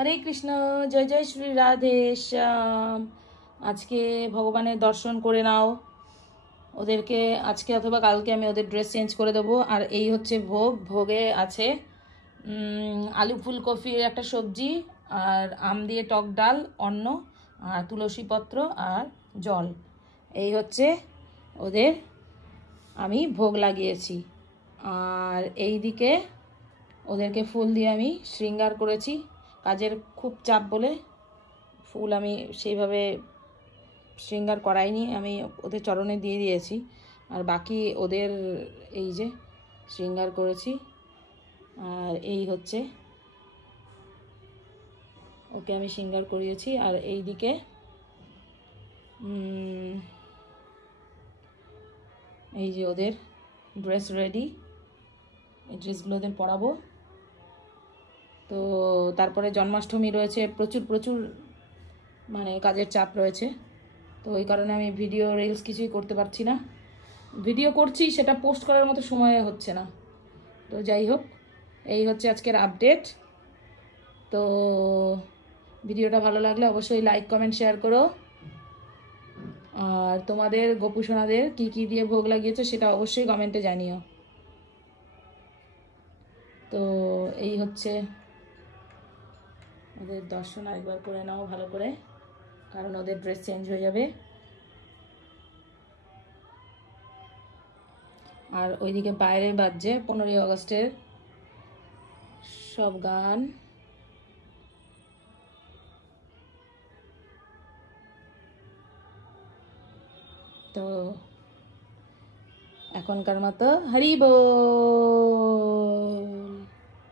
হরে কৃষ্ণ। জয় জয় শ্রী রাধে শ্যাম। আজকে ভগবানের দর্শন করে নাও। ওদেরকে আজকে অথবা কালকে আমি ওদের ড্রেস চেঞ্জ করে দেবো। আর এই হচ্ছে ভোগ। ভোগে আছে আলু ফুলকপির একটা সবজি, আর আম দিয়ে টক ডাল, অন্ন, আর তুলসী পত্র আর জল। এই হচ্ছে ওদের আমি ভোগ লাগিয়েছি। আর এই দিকে ওদেরকে ফুল দিয়ে আমি শৃঙ্গার করেছি। কাজের খুব চাপ বলে ফুল আমি সেইভাবে শৃঙ্গার করাইনি, আমি ওদের চরণে দিয়ে দিয়েছি। আর বাকি ওদের এই যে শৃঙ্গার করেছি। আর এই হচ্ছে ওকে আমি শৃঙ্গার করিয়েছি। আর এই দিকে এই যে ওদের ড্রেস রেডি, এই ড্রেসগুলো ওদের পরাবো। তো তারপরে জন্মাষ্টমী রয়েছে, প্রচুর প্রচুর মানে কাজের চাপ রয়েছে। তো ওই কারণে আমি ভিডিও রিলস কিছুই করতে পারছি না। ভিডিও করছি, সেটা পোস্ট করার মতো সময় হচ্ছে না। তো যাই হোক, এই হচ্ছে আজকের আপডেট। তো ভিডিওটা ভালো লাগলে অবশ্যই লাইক কমেন্ট শেয়ার করো। আর তোমাদের গোপুসোনাদের কী কী দিয়ে ভোগ লাগিয়েছো সেটা অবশ্যই কমেন্টে জানিও। তো এই হচ্ছে ওদের দর্শন আরেকবার করে নাও ভালো করে, কারণ ওদের ড্রেস চেঞ্জ হয়ে যাবে। আর ওইদিকে বাইরে বাজছে 15ই আগস্টের সব গান। তো এখনকার মতো হরি বল।